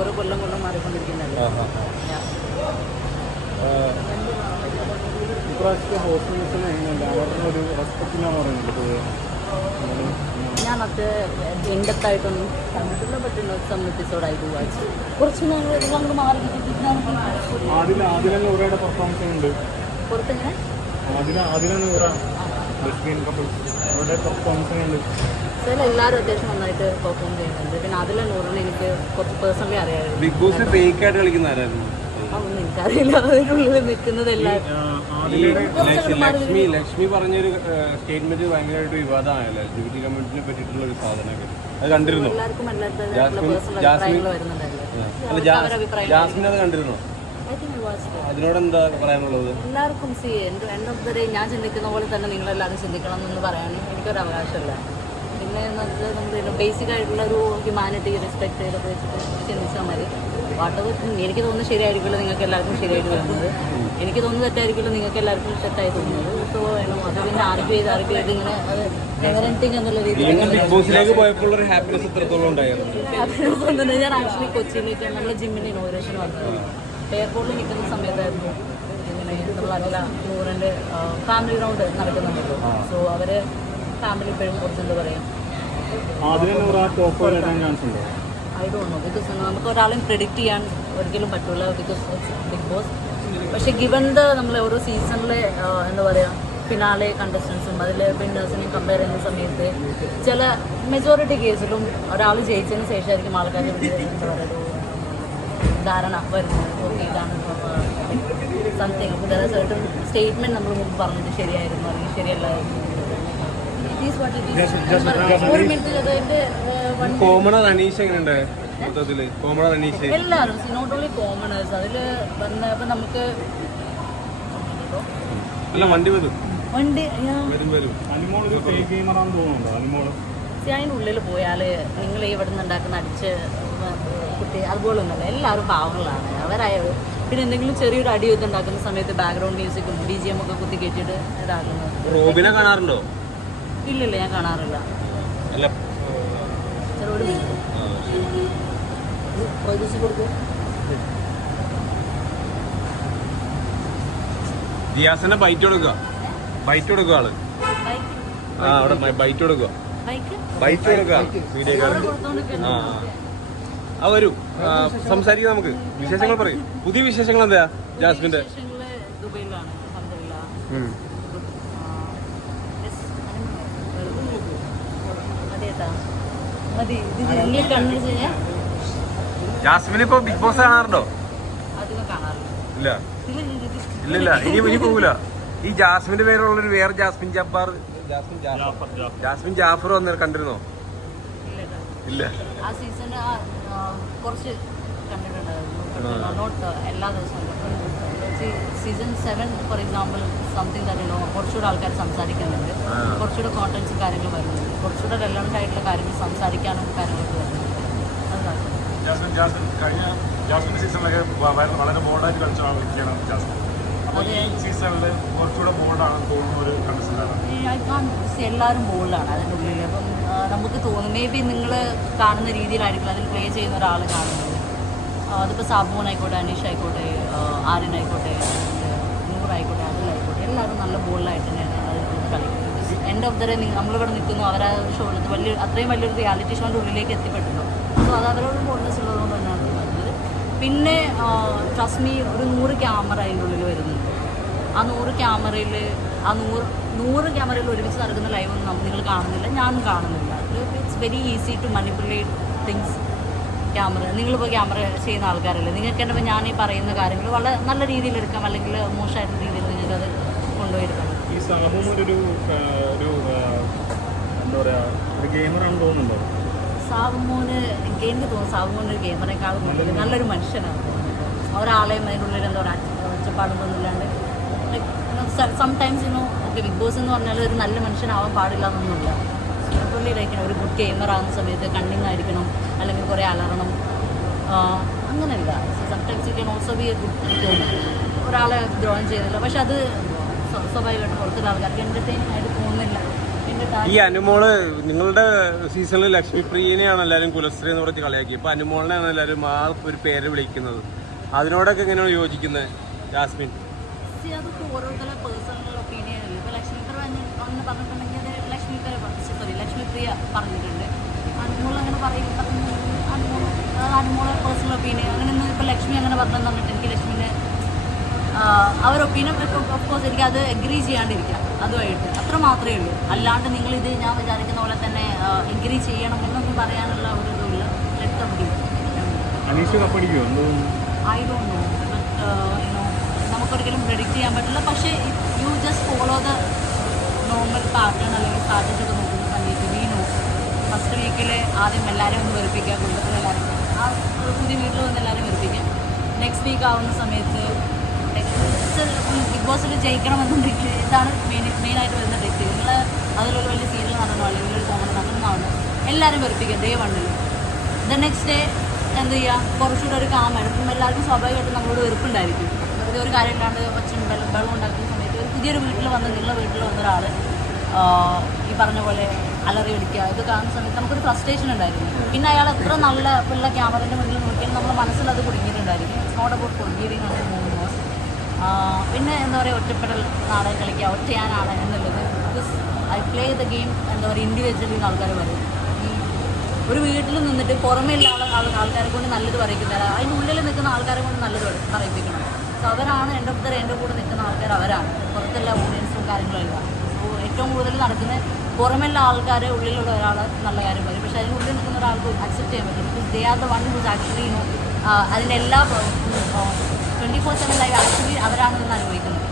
ഓരോ കൊല്ലം കൊല്ലം മാറിക്കൊണ്ടിരിക്കുന്നതല്ലേ. ഇപ്രാവശ്യത്തെ ഹോസ്റ്റൽസിന് എങ്ങനെയുണ്ട് അവരുടെ ഒരു റെസ്പെക്റ്റിനാണ് പറയുന്നത് അത് എന്റെത്തായിട്ടൊന്നും കണ്ടിട്ടില്ല. പറ്റുന്ന സം എപ്പിസോഡായിട്ട് വായിച്ചു കുറച്ച് നാളുകൾ അങ്ങോട്ട് മാറി പുറത്തിങ്ങനെ? അവരുടെ പെർഫോമൻസ് ഉണ്ട് ചില എല്ലാവരും അത്യാവശ്യം നന്നായിട്ട് പെർഫോം ചെയ്യുന്നുണ്ട്. പിന്നെ അതിലെ നൂറിന് എനിക്ക് കുറച്ച് പേഴ്സണലി അറിയാമായിരുന്നു. ബിഗ് ബോസ് ഫേക്ക് ആയിട്ട് കളിക്കുന്ന ആരായിരുന്നു? അതൊന്നും എനിക്കറിയില്ല. അതിനുള്ളിൽ നിൽക്കുന്നത് എല്ലാം ഈ ലക്ഷ്- ലക്ഷ്മി ലക്ഷ്മി പറഞ്ഞൊരു സ്റ്റേറ്റ്മെന്റ് ഭയങ്കരമായിട്ട് വിവാദമായല്ലോ. കമ്മ്യൂണിറ്റിനെ പറ്റിയിട്ടുള്ള ഒരു സാധനമൊക്കെ. അത് കണ്ടിരുന്നു? ജാസ്മിൻ- ജാസ്മിൻ അത് കണ്ടിരുന്നു? I think I watched it. അതിനോട് എന്താ പറയാനുള്ളത്? എല്ലാവർക്കും see end of the day ഞാൻ ചിന്തിക്കുന്ന പോലെ തന്നെ നിങ്ങളെല്ലാവരും ചിന്തിക്കണം എന്ന് പറയാനും എനിക്കൊരു അവകാശമില്ല പിന്നെ നമ്മൾ ബേസിക് ആയിട്ടുള്ള ഒരു ഹ്യൂമാനിറ്റി റെസ്പെക്ട് ചെയ്തൊക്കെ വെച്ചിട്ട് ചിന്തിച്ചാൽ മതി. വാട്ടവർ എനിക്ക് തോന്നുന്നത് ശരിയായിരിക്കില്ല നിങ്ങൾക്ക് എല്ലാവർക്കും ശരിയായിട്ട് വരുന്നത് എനിക്ക് തോന്നുന്നത് തെറ്റായിരിക്കില്ല നിങ്ങൾക്ക് എല്ലാവർക്കും തെറ്റായി തോന്നുന്നത്. സോ അത് പിന്നെ ആർക്കും ചെയ്ത് ആർഗ്യൂ ചെയ്ത് ഇങ്ങനെ നെവറന്റിങ് എന്നുള്ള രീതിയിൽ പോയപ്പോൾ ഒരു ഹാപ്പിനെസ് എത്രത്തോളം ഉണ്ടായിരുന്നു? ഒന്നും ഞാൻ ആക്ച്വലി കൊച്ചിയിലേക്ക് നമ്മൾ ജിമ്മിന് ഇനോഗ്രേഷൻ വന്നത്. എയർപോർട്ടിൽ നിൽക്കുന്ന സമയത്തായിരുന്നു ഇങ്ങനെ നല്ല അല്ല നൂറിന്റെ ഫാമിലി റൗണ്ട് നടക്കുന്നുണ്ടല്ലോ. സോ അവർ ഫാമിലി ഇപ്പോഴും കുറച്ച് എന്താ പറയുക ഐ ഡോണ്ട് നോ ബിക്കോസ് നമുക്ക് ഒരാളെയും പ്രിഡിക്റ്റ് ചെയ്യാൻ ഒരിക്കലും പറ്റില്ല ബിക്കോസ് ബിഗ് ബോസ് പക്ഷേ ഗിവൻ ദ നമ്മൾ ഓരോ സീസണിലെ എന്താ പറയുക ഫിനാലെ കണ്ടസ്റ്റൻസും അതിലെ വിന്നേഴ്സിനെയും കമ്പയർ ചെയ്യുന്ന സമയത്ത് ചില മെജോറിറ്റി കേസിലും ഒരാൾ ജയിച്ചതിന് ശേഷമായിരിക്കും ആൾക്കാർ എന്താ പറയുക ധാരണ വരുന്നത്. ഓക്കെ ഇതാണ് സംതിങ് അപ്പോൾ ദർ സർട്ടൺ സ്റ്റേറ്റ്മെന്റ് നമ്മൾ മുമ്പ് പറഞ്ഞത് ശരിയായിരുന്നു അല്ലെങ്കിൽ ശരിയല്ലായിരുന്നു. It is what it is. ഒരു മിനിറ്റ് അതിന്റെ വൺ കോമണ അനീഷ് എങ്ങനെയുണ്ട് മൊത്തത്തിൽ? കോമണ അനീഷ്? എല്ലാവരും നോട്ട് ഓൺലി കോമണേഴ്സ് അതിൽ വന്നപ്പോൾ നമുക്ക് അല്ല വണ്ടി വരും. വണ്ടി വരും അതിനുള്ളിൽ പോയാൽ നിങ്ങൾ ഇവിടെ നിന്ന് ഉണ്ടാക്കുന്ന അടിച്ച് കുട്ടി അതുപോലെ ഒന്നുമല്ല എല്ലാവരും പാവങ്ങളാണ്. അവരായ പിന്നെ എന്തെങ്കിലും ചെറിയൊരു അടി ഉണ്ടാക്കുന്ന സമയത്ത് ബാക്ക്ഗ്രൗണ്ട് മ്യൂസിക്കും ബി ജി എം ഒക്കെ കുത്തി കയറ്റിയിട്ട് ഇതാക്കുന്നത് റോബിനെ കാണാറുണ്ടോ? ഇല്ലില്ല ഞാൻ കാണാറില്ല. ദിയാസിന്റെ ബൈറ്റ് കൊടുക്കുക. ബൈറ്റ് കൊടുക്കുക ആൾ. ആ അവിടെ ബൈറ്റ് കൊടുക്കുക. ബൈക്ക് ബൈറ്റ് കൊടുക്കുക. വീഡിയോ ആ. ആ. വരൂ. സംസാരിക്കാം നമുക്ക്. വിശേഷങ്ങൾ പറയും. പുതിയ വിശേഷങ്ങൾ എന്താ ജാസ്മിന്റെ ജാസ്മിന് ജാസ്മിൻ ഇപ്പൊ ബിഗ് ബോസ് കാണാറുണ്ടോ? ഇല്ല. ഇല്ല ഇല്ല ഇനി ഇനി പോകൂല. ഈ ജാസ്മിന്റെ പേരുള്ള ഒരു വേറെ Jasmine Jabbar Jasmine Jaffar. Jasmine Jaffar വന്ന് കണ്ടിരുന്നോ? ഇല്ല. ആ സീസൺ കുറച്ച് കണ്ടിട്ടുണ്ട് നോട്ട് എല്ലാ ദിവസവും. Season seven for example something തന്നെയോ കുറച്ചുകൂടെ ആൾക്കാർ സംസാരിക്കുന്നുണ്ട്. ആ. കുറച്ചുകൂടെ കോണ്ടൻസും കാര്യങ്ങൾ വരുന്നുണ്ട്. കുറച്ചുകൂടെ റെലവന്റ് ആയിട്ടുള്ള കാര്യങ്ങൾ സംസാരിക്കാനും കാര്യങ്ങളൊക്കെ വരുന്നുണ്ട്. അതാണ്. ജാസ്മിൻ ജാസ്മിൻ കഴിഞ്ഞ ജാസ്മിൻ സീസണിലൊക്കെ വ- വ- വളരെ ബോൾഡായിട്ട് കളിച്ച ആ വ്യക്തിയാണ് ജാസ്മിൻ. അപ്പോൾ ഈ സീസണിൽ കുറച്ചുകൂടെ ബോൾഡാണെന്ന് തോന്നുന്ന ഒരു കണ്ടസ്റ്റന്റാണ് എല്ലാവരും ബോൾഡാണ് അതിന്റെ ഉള്ളിൽ അപ്പം നമുക്ക് തോന്നും. മേ ബി നിങ്ങൾ കാണുന്ന രീതിയിലായിരിക്കും അതിൽ പ്ലേ ചെയ്യുന്ന ഒരാൾ കാണുന്നത്. അതിപ്പോൾ സാബുമോൻ ആയിക്കോട്ടെ അനീഷ് ആയിക്കോട്ടെ ആര്യൻ ആയിക്കോട്ടെ നൂറായിക്കോട്ടെ അതിലായിക്കോട്ടെ എല്ലാവരും നല്ല ബോളിലായിട്ട് തന്നെയാണ് അതിൽ കളിക്കുന്നത്. എൻഡ് ഓഫ് ദ നമ്മളിവിടെ നിൽക്കുന്നു അവരാ ഒരു ഷോയിൽ വലിയ അത്രയും വലിയൊരു റിയാലിറ്റി ഷോന്റെ ഉള്ളിലേക്ക് എത്തിപ്പെട്ടല്ലോ അപ്പോൾ അത് അവരോട് ബോൾഡ്നെസ് ഉള്ളതുകൊണ്ട് തന്നെയാണ് വരുന്നത് പിന്നെ ട്രസ്മി ഒരു നൂറ് ക്യാമറ അതിന്റെ ഉള്ളിൽ വരുന്നുണ്ട്. ആ നൂറ് ക്യാമറയിൽ ആ നൂറ് നൂറ് ക്യാമറയിൽ ഒരുമിച്ച് നടക്കുന്ന ലൈവ് ഒന്നും നിങ്ങൾ കാണുന്നില്ല. ഞാനും കാണുന്നില്ല. It's very easy to manipulate things camera. നിങ്ങളിപ്പോൾ ക്യാമറ ചെയ്യുന്ന ആൾക്കാരല്ലേ? നിങ്ങൾക്ക് എന്റെ ഞാൻ ഈ പറയുന്ന കാര്യങ്ങൾ വളരെ നല്ല രീതിയിൽ എടുക്കാം അല്ലെങ്കിൽ മോശമായിട്ടുള്ള രീതിയിൽ നിങ്ങൾക്കത് അത് എടുക്കാം ഈ സാബും ഒരു ഒരു എന്താ പറയുക ഗെയിമറാണെന്ന് തോന്നുന്നുണ്ടോ? സാബുമോന് എനിക്ക് എനിക്ക് തോന്നുന്നു സാബുമോൻ ഒരു ഗെയിമറെക്കാളും നല്ലൊരു മനുഷ്യനാണ്. ഒരാളെയും അതിനുള്ളിൽ എന്താ പറയുക ഒച്ചപ്പാടൊന്നും ഇല്ലാണ്ട് സംടൈംസ് ഇനോ ഓക്കെ ബിഗ് ബോസ് എന്ന് പറഞ്ഞാൽ ഒരു നല്ല മനുഷ്യനാവാൻ പാടില്ല എന്നൊന്നുമില്ല. പുള്ളിയിലായിരിക്കണം ഒരു ഗുഡ് ഗെയിമർ ആകുന്ന സമയത്ത് കണ്ണിങ് ആയിരിക്കണം അല്ലെങ്കിൽ കുറേ അലറണം. അങ്ങനെയല്ല. Sometimes you can also be a good ഒരാളെ ദ്രോഹം ചെയ്തില്ല. പക്ഷെ അത് സ്വാഭാവികമായിട്ടും പുറത്തുള്ള ആൾക്കാർക്ക് എന്റർടൈനിങ് ആയിട്ട് തോന്നുന്നില്ല. ഈ അനുമോൾ നിങ്ങളുടെ സീസണിൽ ലക്ഷ്മി പ്രിയനെയാണ് എല്ലാവരും കുലശ്രീ എന്ന് പറഞ്ഞ് കളിയാക്കി ഇപ്പൊ അനുമോളിനെയാണ് എല്ലാവരും ആ ഒരു പേര് വിളിക്കുന്നത്. അതിനോടൊക്കെ എങ്ങനെയാണ് യോജിക്കുന്നത് ജാസ്മിൻ? See, അതൊക്കെ ഓരോരുത്തരുടെ പേഴ്സണൽ ഒപ്പീനിയൻ അല്ലേ ഇപ്പോൾ ലക്ഷ്മി പ്രിയ അങ്ങനെ പറഞ്ഞിട്ടുണ്ടെങ്കിൽ അത് ലക്ഷ്മി പ്രിയ സോറി ലക്ഷ്മി പറഞ്ഞിട്ടുണ്ട്. അനുമോൾ അങ്ങനെ പറയും പറഞ്ഞു അനുമോൾ അത് അനുമോളെ പേഴ്സണൽ ഒപ്പീനിയൻ അങ്ങനെയൊന്നും ഇപ്പോൾ ലക്ഷ്മി അങ്ങനെ പറഞ്ഞെന്ന് പറഞ്ഞിട്ട് എനിക്ക് ലക്ഷ്മിനെ അവർ ഒപ്പീനിയൻ ഓഫ് കോഴ്സ് എനിക്ക് അത് എഗ്രി ചെയ്യാണ്ടിരിക്കാം. അതുമായിട്ട് അത്ര മാത്രമേ ഉള്ളൂ. അല്ലാണ്ട് നിങ്ങളിത് ഞാൻ വിചാരിക്കുന്ന പോലെ തന്നെ എഗ്രി ചെയ്യണം എന്നൊന്നും പറയാനുള്ള ഒരു ഇതുമില്ല. ലെറ്റ് ഓഫ് തോന്നുന്നു. ഐ ഡോണ്ട് നോ ബട്ട് നമുക്കൊരിക്കലും ചെയ്യാൻ പറ്റില്ല. പക്ഷേ you just follow the normal pattern അല്ലെങ്കിൽ ഒക്കെ നോക്കുന്ന സമയത്ത് വി നോ ഫസ്റ്റ് വീക്കിൽ ആദ്യം എല്ലാവരും ഒന്ന് വെറുപ്പിക്കുക കുടുംബത്തിൽ എല്ലാവരും ആ പുതിയ വീട്ടിൽ വന്ന് എല്ലാവരും വെറുപ്പിക്കുക. നെക്സ്റ്റ് വീക്ക് ആവുന്ന സമയത്ത് ബിഗ് ബോസിൽ ജയിക്കണമെന്നുണ്ടെങ്കിൽ ഇതാണ് മെയിൻ മെയിനായിട്ട് വരുന്ന ടെക്സ്റ്റ് നിങ്ങൾ അതിലൊരു വലിയ സീരിയൽ നടന്നോ അല്ലെങ്കിൽ ഒരു കോമൺ നടന്നോ എല്ലാവരും വെറുപ്പിക്കുക ഡേ വണ്ണിൽ ദ നെക്സ്റ്റ് ഡേ എന്ത് ചെയ്യുക? കുറച്ചുകൂടെ ഒരു കാമായിരിക്കും എല്ലാവർക്കും സ്വാഭാവികമായിട്ടും നമ്മളോട് വെറുപ്പുണ്ടായിരിക്കും. വെറുതെ ഒരു കാര്യം ഇല്ലാണ്ട് ഒച്ചയും വെള്ളം ഉണ്ടാക്കുന്ന സമയത്ത് ഒരു പുതിയൊരു വീട്ടിൽ വന്ന് നിങ്ങളുടെ വീട്ടിൽ വന്ന ഒരാൾ ഈ പറഞ്ഞ പോലെ അലറി അടിക്കുക ഇത് കാണുന്ന സമയത്ത് നമുക്കൊരു ഫ്രസ്ട്രേഷൻ ഉണ്ടായിരുന്നു. പിന്നെ അയാൾ എത്ര നല്ല പിള്ള ക്യാമറേന്റെ മുന്നിൽ നോക്കിയാലും നമ്മുടെ മനസ്സിൽ അത് കുടുങ്ങിയിട്ടുണ്ടായിരിക്കും. നോട്ട് അബൌട്ട് കുടുങ്ങിയിരിക്കും ആണ് മൂന്ന് പിന്നെ എന്താ പറയുക ഒറ്റപ്പെടൽ നാടകം കളിക്കുക ഒറ്റയാനാണ് എന്നുള്ളത്. Because I play the game എന്താ പറയുക ഇൻഡിവിജ്വലി ആൾക്കാർ പറയും. ഒരു വീട്ടിൽ നിന്നിട്ട് പുറമേ ഉള്ള ആൾ ആൾ- ആൾക്കാരെ കൊണ്ട് നല്ലത് പറയിക്കുന്നില്ല അതിന്റെ ഉള്ളിൽ നിൽക്കുന്ന ആൾക്കാരെ കൊണ്ട് നല്ലത് പറയിപ്പിക്കണം. സോ അവരാണ് എന്റെ ഒപ്പം എന്റെ കൂടെ നിൽക്കുന്ന ആൾക്കാർ അവരാണ്. പുറത്തുള്ള ഓഡിയൻസും കാര്യങ്ങളും എല്ലാം. സോ ഏറ്റവും കൂടുതൽ നടക്കുന്ന പുറമെല്ലാം ആൾക്കാരെ ഉള്ളിലുള്ള ഒരാൾ നല്ല കാര്യം പറയും. പക്ഷേ അതിനുള്ളിൽ നിൽക്കുന്ന ഒരാൾക്ക് അക്സെപ്റ്റ് ചെയ്യാൻ പറ്റും because they are the one who's actually know അതിന്റെ എല്ലാ twenty four seven live actually അവരാണ് ഇന്ന് അനുഭവിക്കുന്നത്.